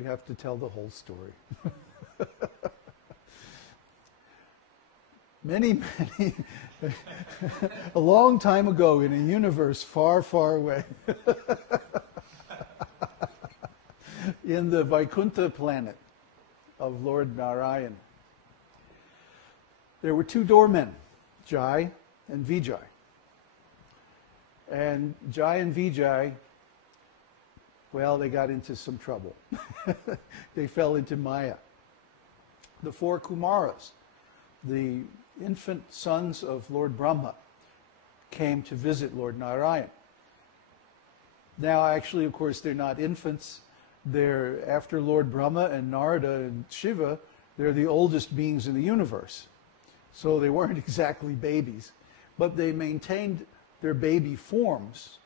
we have to tell the whole story. Many, a long time ago in a universe far, far away, in the Vaikuntha planet of Lord Narayan, there were two doormen, Jai and Vijay. And Jai and Vijay, well, they got into some trouble. They fell into Maya. The four Kumaras, the infant sons of Lord Brahma, came to visit Lord Narayan. Now, actually, of course, they're not infants. They're, after Lord Brahma and Narada and Shiva, they're the oldest beings in the universe. So they weren't exactly babies. But they maintained their baby forms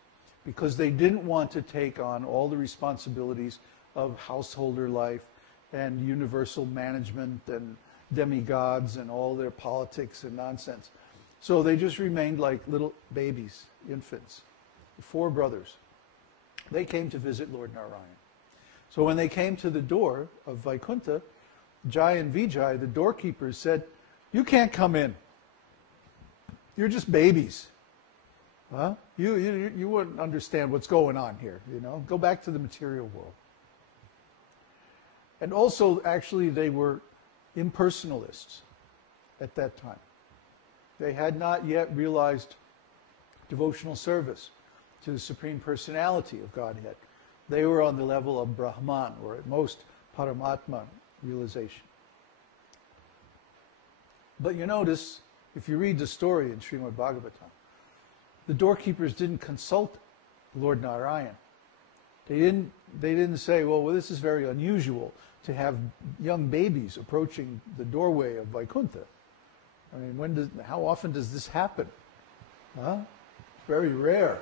because they didn't want to take on all the responsibilities of householder life and universal management and demigods and all their politics and nonsense. So they just remained like little babies, infants. The four brothers. They came to visit Lord Narayan. So when they came to the door of Vaikuntha, Jai and Vijay, the doorkeepers, said, "You can't come in. You're just babies. Huh? You wouldn't understand what's going on here, you know. Go back to the material world." And also, actually, they were impersonalists at that time. They had not yet realized devotional service to the Supreme Personality of Godhead. They were on the level of Brahman, or at most Paramatma realization. But you notice, if you read the story in Śrīmad-Bhāgavatam, the doorkeepers didn't consult Lord Narayan. They didn't say, well, this is very unusual to have young babies approaching the doorway of Vaikuntha. I mean, how often does this happen? Huh? Very rare.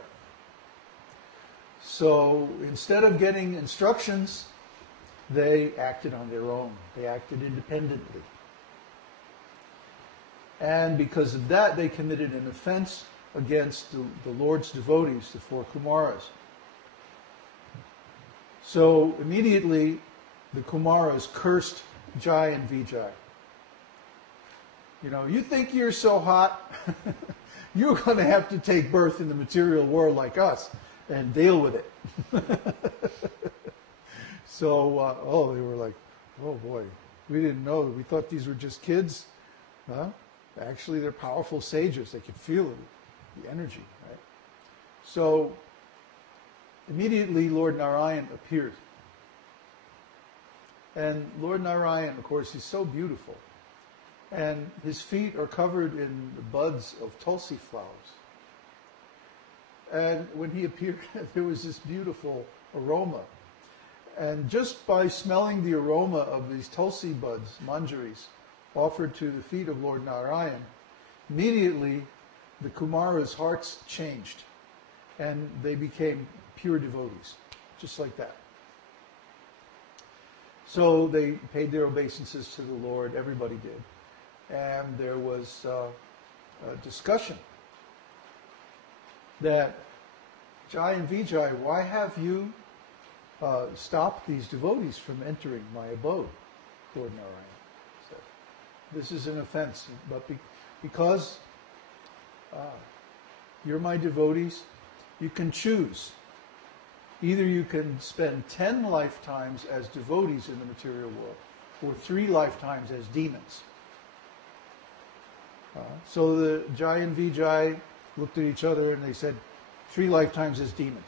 So instead of getting instructions, they acted on their own. They acted independently. And because of that, they committed an offense against the Lord's devotees, the four Kumaras. So immediately, the Kumaras cursed Jai and Vijay. You know, you think you're so hot, you're going to have to take birth in the material world like us and deal with it. So, they were like, oh boy, we didn't know. We thought these were just kids. Huh? Actually, they're powerful sages. They could feel it, the energy, right? So, immediately Lord Narayan appeared. And Lord Narayan, of course, is so beautiful. And his feet are covered in the buds of tulsi flowers. And when he appeared, there was this beautiful aroma. And just by smelling the aroma of these tulsi buds, manjaris, offered to the feet of Lord Narayan, immediately the Kumaras' hearts changed. And they became pure devotees, just like that. So they paid their obeisances to the Lord, everybody did. And there was a discussion that, Jai and Vijay, why have you stopped these devotees from entering my abode? Lord Narayan said, this is an offense, but because you're my devotees, you can choose. Either you can spend 10 lifetimes as devotees in the material world, or 3 lifetimes as demons. So the Jai and Vijay looked at each other and they said, 3 lifetimes as demons.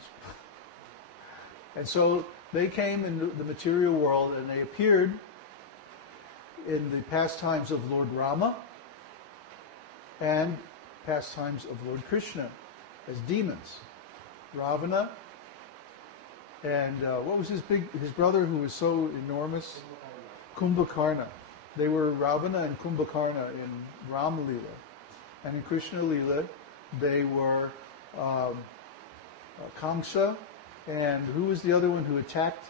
And so they came into the material world and they appeared in the pastimes of Lord Rama and pastimes of Lord Kṛṣṇa as demons. Ravana and what was his brother who was so enormous? Kumbhakarna. They were Ravana and Kumbhakarna in Rama Lila. And in Krishna Lila, they were Kamsa, and who was the other one who attacked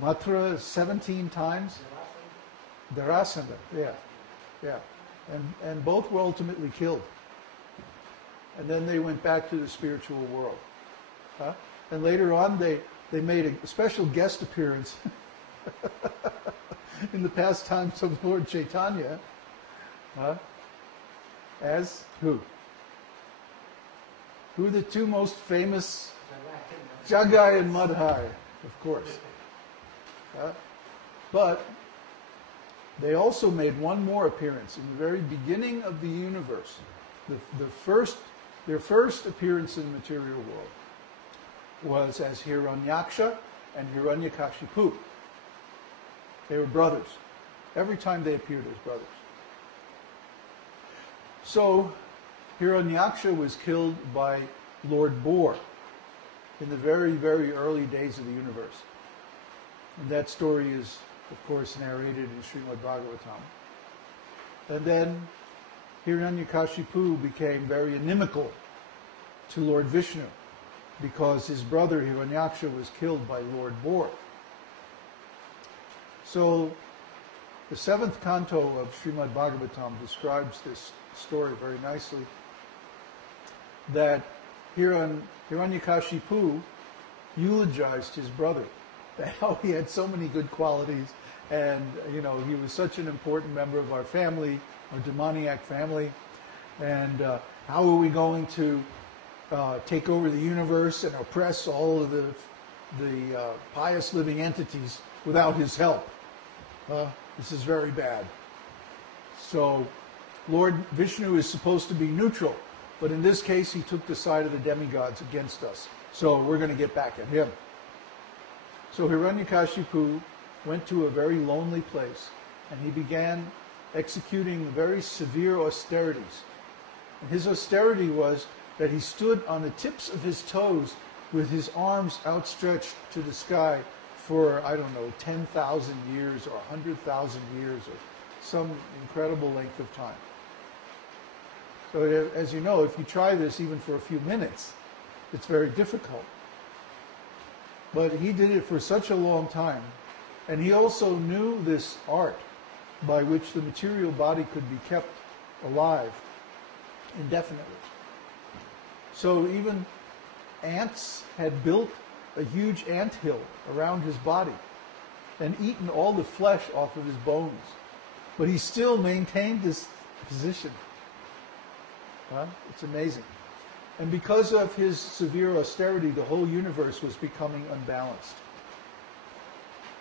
Mathura 17 times? Dharasana, yeah. And both were ultimately killed. And then they went back to the spiritual world. And later on, they made a special guest appearance in the pastimes of Lord Chaitanya. As who? Who are the two most famous? Jagai and Madhai, of course. But they also made one more appearance in the very beginning of the universe. Their first appearance in the material world was as Hiranyaksha and Hiranyakashipu. They were brothers. Every time they appeared as brothers. So Hiranyaksha was killed by Lord Boar in the very, very early days of the universe. And that story is, of course, narrated in Śrīmad-Bhāgavatam. And then Hiranyakashipu became very inimical to Lord Vishnu because his brother Hiranyaksha was killed by Lord Boar. So the 7th canto of Śrīmad-Bhāgavatam describes this story very nicely, that Hiranyakashipu eulogized his brother, that how he had so many good qualities, and he was such an important member of our family, our demoniac family, and how are we going to take over the universe and oppress all of the pious living entities without his help? This is very bad. So Lord Vishnu is supposed to be neutral, but in this case he took the side of the demigods against us. So we're going to get back at him. So Hiranyakashipu went to a very lonely place, and he began executing very severe austerities. And his austerity was that he stood on the tips of his toes with his arms outstretched to the sky for, 10,000 years or 100,000 years or some incredible length of time. So as you know, if you try this even for a few minutes, it's very difficult. But he did it for such a long time. And he also knew this art by which the material body could be kept alive indefinitely. So even ants had built a huge anthill around his body and eaten all the flesh off of his bones. But he still maintained this position. It's amazing. And because of his severe austerity, the whole universe was becoming unbalanced.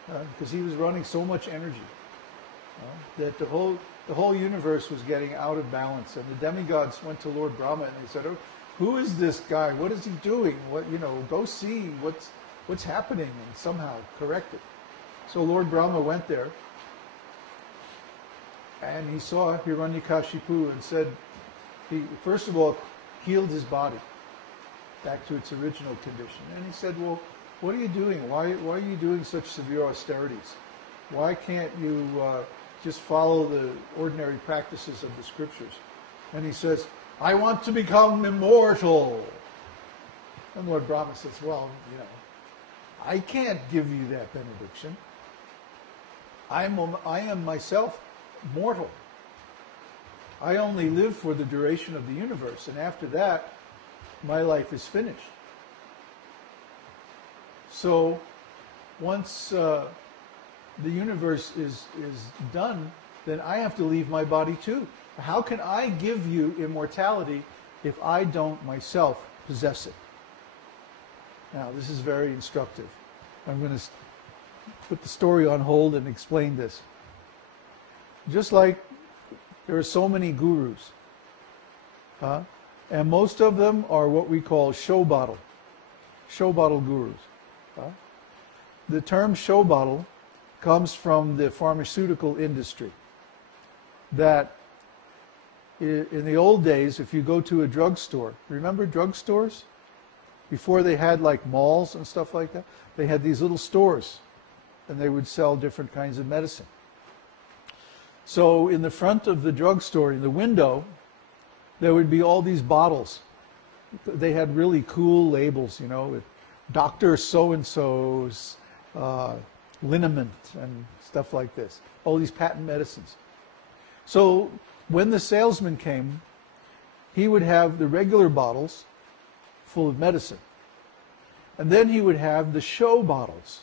Because he was running so much energy that the whole universe was getting out of balance. And the demigods went to Lord Brahma and they said, "Oh, who is this guy? What is he doing? Go see what's happening and somehow correct it." So Lord Brahma went there and he saw Hiranyakashipu and said, he first of all healed his body back to its original condition. And he said, "Well, what are you doing? Why are you doing such severe austerities? Why can't you just follow the ordinary practices of the scriptures?" And he says, "I want to become immortal." And Lord Brahma says, "Well, I can't give you that benediction. I am myself mortal. I only live for the duration of the universe, and after that, my life is finished. So once the universe is done, then I have to leave my body too. How can I give you immortality if I don't myself possess it?" Now, this is very instructive. I'm going to put the story on hold and explain this. Just like there are so many gurus, and most of them are what we call show bottle gurus. The term show bottle comes from the pharmaceutical industry. That in the old days, if you go to a drugstore, remember drugstores? Before they had like malls and stuff like that, they had these little stores, and they would sell different kinds of medicine. So in the front of the drugstore, in the window, there would be all these bottles. They had really cool labels, with Dr. So-and-so's liniment and stuff like this. All these patent medicines. So when the salesman came, he would have the regular bottles full of medicine. And then he would have the show bottles.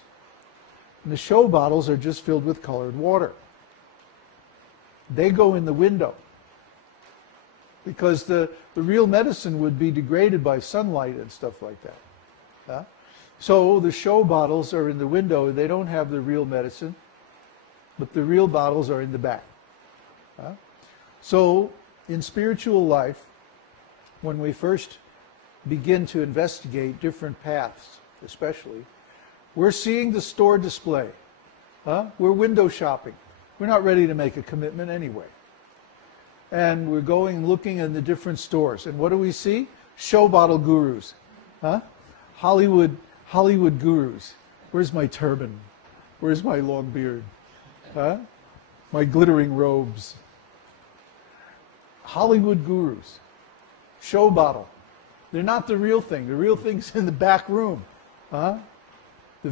And the show bottles are just filled with colored water. They go in the window. Because the real medicine would be degraded by sunlight and stuff like that. Huh? So the show bottles are in the window, and they don't have the real medicine, but the real bottles are in the back. Huh? So in spiritual life, when we first begin to investigate different paths, especially, we're seeing the store display. Huh? We're window shopping. We're not ready to make a commitment anyway. And we're going looking in the different stores. And what do we see? Show bottle gurus. Huh? Hollywood gurus. Where's my turban? Where's my long beard? Huh? My glittering robes. Hollywood gurus. Show bottle. They're not the real thing. The real thing's in the back room. Huh? The